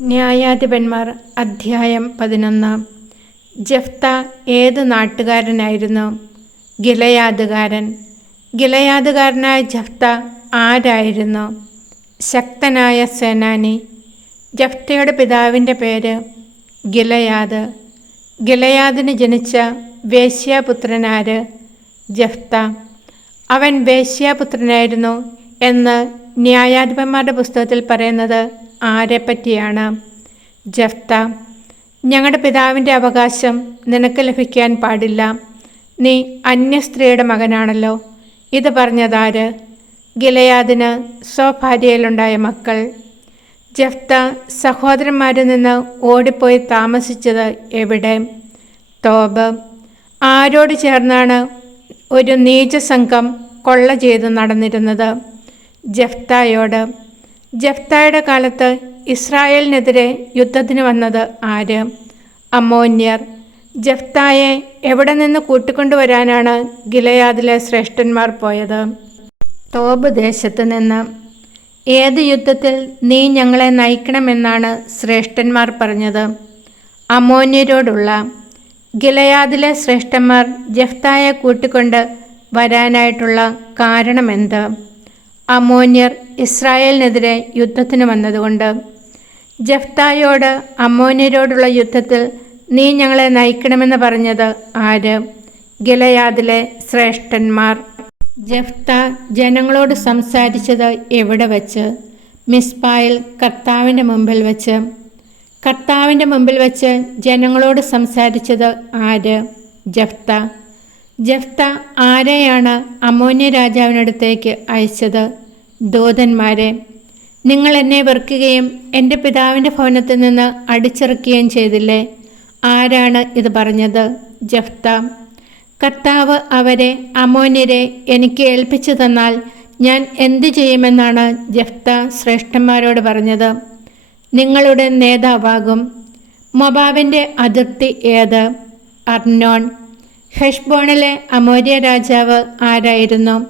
ന്യായാധിപന്മാർ അധ്യായം പതിനൊന്ന്. ജഫ്ത ഏത് നാട്ടുകാരനായിരുന്നു? ഗിലയാദുകാരൻ. ഗിലയാദുകാരനായ ജഫ്ത ആരായിരുന്നു? ശക്തനായ സേനാനി. ജഫ്തയുടെ പിതാവിന്റെ പേര് ഗിലയാദ്. ഗിലയാദിന് ജനിച്ച വേശ്യാപുത്രനാര് ജഫ്ത. അവൻ വേശ്യാപുത്രനായിരുന്നു എന്ന് ന്യായാധിപന്മാരുടെ പുസ്തകത്തിൽ പറയുന്നത് ആരെപ്പറ്റിയാണ്? ജഫ്ത ഞങ്ങളുടെ പിതാവിന്റെ അവകാശം നിനക്ക് ലഭിക്കാൻ പാടില്ല. നീ അന്യ സ്ത്രീയുടെ മകനാണല്ലോ. ഇത് പറഞ്ഞതാര്? ഗിലയാദിന് സ്വഭാര്യയിലുണ്ടായ മക്കൾ. ജഫ്ത സഹോദരന്മാരിൽ നിന്ന് ഓടിപ്പോയി താമസിച്ചത് എവിടെ? തോബ് ആരോട് ചേർന്നാണ് ഒരു നീചസംഘം കൊള്ള ചെയ്ത് നടന്നിരുന്നത്? ജഫ്തായോട് ജഫ്തായുടെ കാലത്ത് ഇസ്രായേലിനെതിരെ യുദ്ധത്തിന് വന്നത് ആര്? അമോന്യർ ജഫ്തായെ എവിടെ നിന്ന് കൂട്ടിക്കൊണ്ടുവരാനാണ് ഗിലയാദിലെ ശ്രേഷ്ഠന്മാർ പോയത്? തോബ് ദേശത്ത് നിന്ന്. ഏത് യുദ്ധത്തിൽ നീ ഞങ്ങളെ നയിക്കണമെന്നാണ് ശ്രേഷ്ഠന്മാർ പറഞ്ഞത്? അമോന്യരോടുള്ള ഗിലയാദിലെ ശ്രേഷ്ഠന്മാർ ജഫ്തായെ കൂട്ടിക്കൊണ്ട് വരാനായിട്ടുള്ള കാരണമെന്ത്? അമോന്യർ ഇസ്രായേലിനെതിരെ യുദ്ധത്തിന് വന്നതുകൊണ്ട് ജഫ്തായോട് അമോന്യരോടുള്ള യുദ്ധത്തിൽ നീ ഞങ്ങളെ നയിക്കണമെന്ന് പറഞ്ഞത് ആര്? ഗിലയാദിലെ ശ്രേഷ്ഠന്മാർ. ജഫ്ത ജനങ്ങളോട് സംസാരിച്ചത് എവിടെ വച്ച്? മിസ്പായിൽ കർത്താവിന്റെ മുമ്പിൽ വച്ച്. കർത്താവിന്റെ മുമ്പിൽ വച്ച് ജനങ്ങളോട് സംസാരിച്ചത് ആര്? ജഫ്ത. ജഫ്ത ആരെയാണ് അമോന്യ രാജാവിനടുത്തേക്ക് അയച്ചത്? ദൂതന്മാരെ നിങ്ങൾ എന്നെ വെറുക്കുകയും എന്റെ പിതാവിന്റെ ഭവനത്തിൽ നിന്ന് അടിച്ചിറക്കുകയും ചെയ്തില്ലേ? ആരാണ് ഇത് പറഞ്ഞത്? ജഫ്ത കർത്താവ് അവരെ അമോന്യരെ എനിക്ക് ഏൽപ്പിച്ചു തന്നാൽ ഞാൻ എന്തു ചെയ്യുമെന്നാണ് ജഫ്ത ശ്രേഷ്ഠന്മാരോട് പറഞ്ഞത്? നിങ്ങളുടെ നേതാവാകും. മൊബാബിന്റെ അതിർത്തി ഏത്? അർനോൺ ഹെഷ്ബോണിലെ അമോര്യ രാജാവ് ആരായിരുന്നു?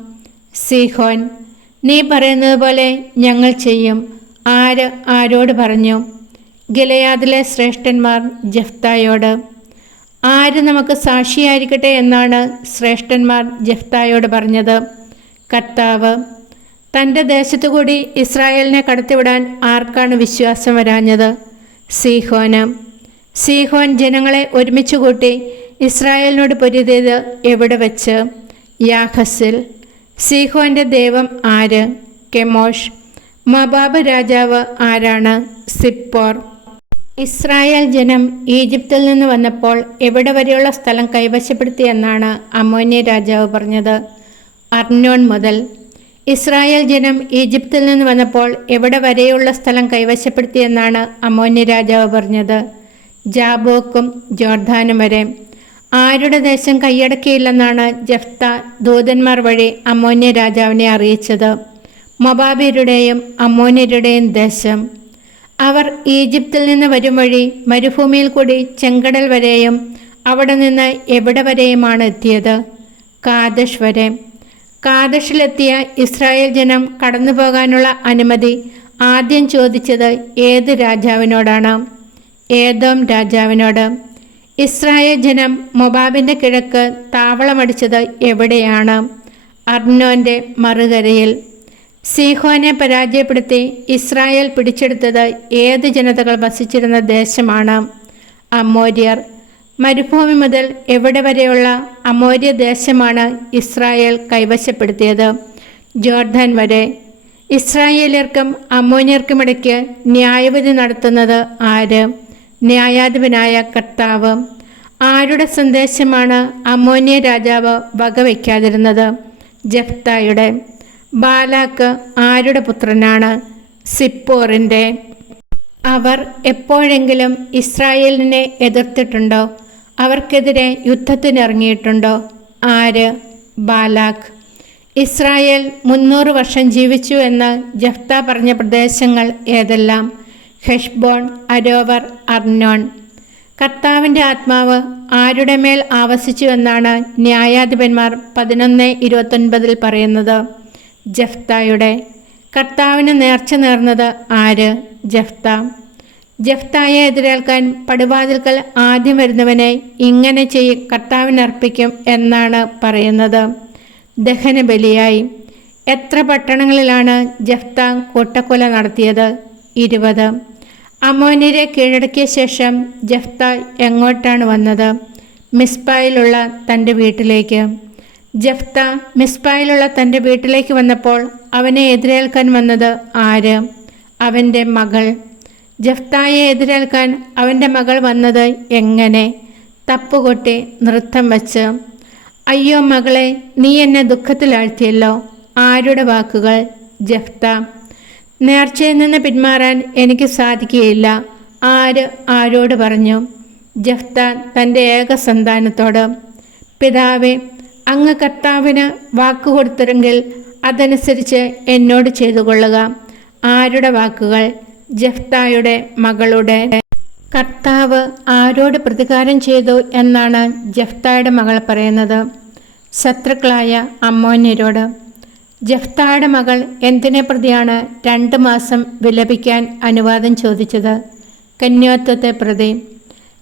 സിഹോൻ. നീ പറയുന്നത് പോലെ ഞങ്ങൾ ചെയ്യും. ആര് ആരോട് പറഞ്ഞു? ഗിലയാദിലെ ശ്രേഷ്ഠന്മാർ ജഫ്തായോട്. ആര് നമുക്ക് സാക്ഷിയായിരിക്കട്ടെ എന്നാണ് ശ്രേഷ്ഠന്മാർ ജഫ്തായോട് പറഞ്ഞത്. കർത്താവ്. തന്റെ ദേശത്തു കൂടി ഇസ്രായേലിനെ കടത്തിവിടാൻ ആർക്കാണ് വിശ്വാസം വരാഞ്ഞത്? സീഹോന്. സീഹോൻ ജനങ്ങളെ ഒരുമിച്ച് കൂട്ടി ഇസ്രായേലിനോട് പൊരുതിയത് എവിടെ വച്ച്? യാഹസിൽ സീഹോന്റെ ദൈവം ആര്? കെമോഷ്. മബാബ് രാജാവ് ആരാണ്? സിപ്പോർ. ഇസ്രായേൽ ജനം ഈജിപ്തിൽ നിന്ന് വന്നപ്പോൾ എവിടെ വരെയുള്ള സ്ഥലം കൈവശപ്പെടുത്തിയെന്നാണ് അമോന്യ രാജാവ് പറഞ്ഞത്. അർനോൺ മുതൽ. ഇസ്രായേൽ ജനം ഈജിപ്തിൽ നിന്ന് വന്നപ്പോൾ എവിടെ വരെയുള്ള സ്ഥലം കൈവശപ്പെടുത്തിയെന്നാണ് അമോന്യ രാജാവ് പറഞ്ഞത്. ജാബോക്കും ജോർദാനും വരെ. ആരുടെ ദേശം കൈയടക്കിയില്ലെന്നാണ് ജഫ്ത ദൂതന്മാർ വഴി അമോന്യ രാജാവിനെ അറിയിച്ചത്. മൊബാബിയരുടെയും അമോന്യരുടെയും ദേശം. അവർ ഈജിപ്തിൽ നിന്ന് വരും വഴി മരുഭൂമിയിൽ കൂടി ചെങ്കടൽ വരെയും അവിടെ നിന്ന് എവിടെ വരെയുമാണ് എത്തിയത്? കാദഷ് വരെ കാദഷിലെത്തിയ ഇസ്രായേൽ ജനം കടന്നു പോകാനുള്ള അനുമതി ആദ്യം ചോദിച്ചത് ഏത് രാജാവിനോടാണ്? ഏതോം രാജാവിനോട്. ഇസ്രായേൽ ജനം മൊബാബിന്റെ കിഴക്ക് താവളമടിച്ചത് എവിടെയാണ്? അർണോന്റെ മറുകരയിൽ. സീഹോനെ പരാജയപ്പെടുത്തി ഇസ്രായേൽ പിടിച്ചെടുത്തത് ഏത് ജനതകൾ വസിച്ചിരുന്ന ദേശമാണ്? അമോര്യർ. മരുഭൂമി മുതൽ എവിടെ വരെയുള്ള അമോര്യ ദേശമാണ് ഇസ്രായേൽ കൈവശപ്പെടുത്തിയത്? ജോർദാൻ വരെ. ഇസ്രായേലിയർക്കും അമോന്യർക്കുമിടയ്ക്ക് ന്യായവിധി നടത്തുന്നത് ആര്? ന്യായാധിപനായ കർത്താവ് ആരുടെ സന്ദേശമാണ് അമോന്യ രാജാവ് വകവയ്ക്കാതിരുന്നത് ജഫ്തായുടെ ബാലാക്ക് ആരുടെ പുത്രനാണ്? സിപ്പോറിന്റെ അവർ എപ്പോഴെങ്കിലും ഇസ്രായേലിനെ എതിർത്തിട്ടുണ്ടോ? അവർക്കെതിരെ യുദ്ധത്തിനിറങ്ങിയിട്ടുണ്ടോ? ആര്? ബാലാഖ് ഇസ്രായേൽ മുന്നൂറ് വർഷം ജീവിച്ചു എന്ന് ജഫ്ത പറഞ്ഞ പ്രദേശങ്ങൾ ഏതെല്ലാം? ഹെഷ്ബോൺ അരോവർ അർനോൺ. കർത്താവിന്റെ ആത്മാവ് ആരുടെ മേൽ ആവസിച്ചു എന്നാണ് ന്യായാധിപന്മാർ പതിനൊന്ന് ഇരുപത്തൊൻപതിൽ പറയുന്നത്. ജഫ്തായുടെ കർത്താവിന് നേർച്ച നേർന്നത് ആര്? ജഫ്ത. ജഫ്തായെ എതിരേൽക്കാൻ പടുവാതിൽക്കൽ ആദ്യം വരുന്നവനെ ഇങ്ങനെ ചെയ്യും കർത്താവിനർപ്പിക്കും എന്നാണ് പറയുന്നത്. ദഹനബലിയായി. എത്ര പട്ടണങ്ങളിലാണ് ജഫ്ത കൂട്ടക്കൊല നടത്തിയത്? ഇരുപത്. അമോനിരെ കീഴടക്കിയ ശേഷം ജഫ്ത എങ്ങോട്ടാണ് വന്നത്? മിസ്ബായിലുള്ള തന്റെ വീട്ടിലേക്ക്. ജഫ്ത മിസ്ബായിലുള്ള തന്റെ വീട്ടിലേക്ക് വന്നപ്പോൾ അവനെ എതിരേൽക്കാൻ വന്നത് ആര്? അവന്റെ മകൾ. ജഫ്തായെ എതിരേൽക്കാൻ അവന്റെ മകൾ വന്നത് എങ്ങനെ? തപ്പുകൊട്ടി നൃത്തം വച്ച്. അയ്യോ മകളെ നീ എന്നെ ദുഃഖത്തിലാഴ്ത്തിയല്ലോ. ആരുടെ വാക്കുകൾ? ജഫ്ത. നേർച്ചയിൽ നിന്ന് പിന്മാറാൻ എനിക്ക് സാധിക്കുകയില്ല. ആര് ആരോട് പറഞ്ഞു? ജഫ്താൻ തന്റെ ഏക സന്താനത്തോട് പിതാവെ അങ്ങ് കർത്താവിന് വാക്ക് കൊടുത്തിരുങ്കിൽ അതനുസരിച്ച് എന്നോട് ചെയ്തു കൊള്ളുക ആരുടെ വാക്കുകൾ? ജഫ്തായുടെ മകളുടെ. കർത്താവ് ആരോട് പ്രതികാരം ചെയ്തു എന്നാണ് ജഫ്തായുടെ മകൾ പറയുന്നത് ശത്രുക്കളായ അമ്മോന്യരോട്. ജഫ്തായുടെ മകൾ എന്തിനെ പ്രതിയാണ് രണ്ട് മാസം വിലപിക്കാൻ അനുവാദം ചോദിച്ചത്? കന്യാത്വത്തെ പ്രതി.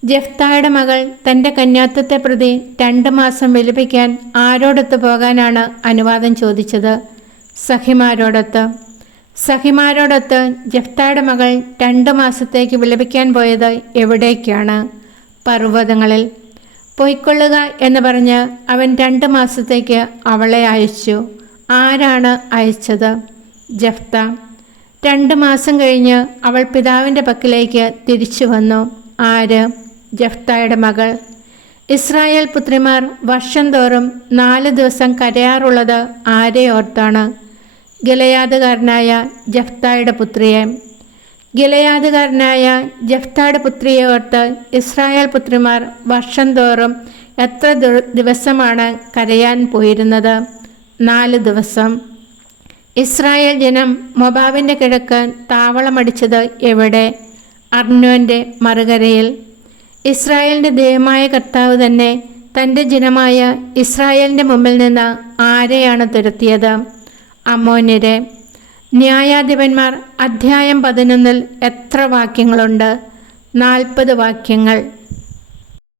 ജഫ്തായുടെ മകൾ തന്റെ കന്യാത്വത്തെ പ്രതി രണ്ട് മാസം വിലപിക്കാൻ ആരോടൊത്ത് പോകാനാണ് അനുവാദം ചോദിച്ചത്? സഹിമാരോടൊത്ത് സഹിമാരോടൊത്ത് ജഫ്തായുടെ മകൾ രണ്ട് മാസത്തേക്ക് വിലപിക്കാൻ പോയത് എവിടേക്കാണ്? പർവതങ്ങളിൽ. പൊയ്ക്കൊള്ളുക എന്ന് പറഞ്ഞ് അവൻ രണ്ട് മാസത്തേക്ക് അവളെ അയച്ചു. ആരാണ് അയച്ചത്? ജഫ്ത. രണ്ട് മാസം കഴിഞ്ഞ് അവൾ പിതാവിന്റെ പക്കലേക്ക് തിരിച്ചു വന്നു. ആര്? ജഫ്തായുടെ മകൾ. ഇസ്രായേൽ പുത്രിമാർ വർഷം തോറും നാല് ദിവസം കരയാറുള്ളത് ആരെ ഓർത്താണ്? ഗലയാദുകാരനായ ജഫ്തായുടെ പുത്രിയെ. ഗലയാദുകാരനായ ജഫ്തായുടെ പുത്രിയെ ഓർത്ത് ഇസ്രായേൽ പുത്രിമാർ വർഷം തോറും എത്ര ദിവസമാണ് കരയാൻ പോയിരുന്നത്? നാല് ദിവസം. ഇസ്രായേൽ ജനം മൊബാവിന്റെ കിഴക്ക് താവളമടിച്ചത് എവിടെ? അർണോന്റെ മറുകരയിൽ. ഇസ്രായേലിന്റെ ദൈവമായ കർത്താവ് തന്നെ തന്റെ ജനമായ ഇസ്രായേലിന്റെ മുമ്പിൽ നിന്ന് ആരെയാണ് തുരത്തിയത്? അമോന്യരെ ന്യായാധിപന്മാർ അധ്യായം പതിനൊന്നിൽ എത്ര വാക്യങ്ങളുണ്ട്? നാൽപ്പത് വാക്യങ്ങൾ.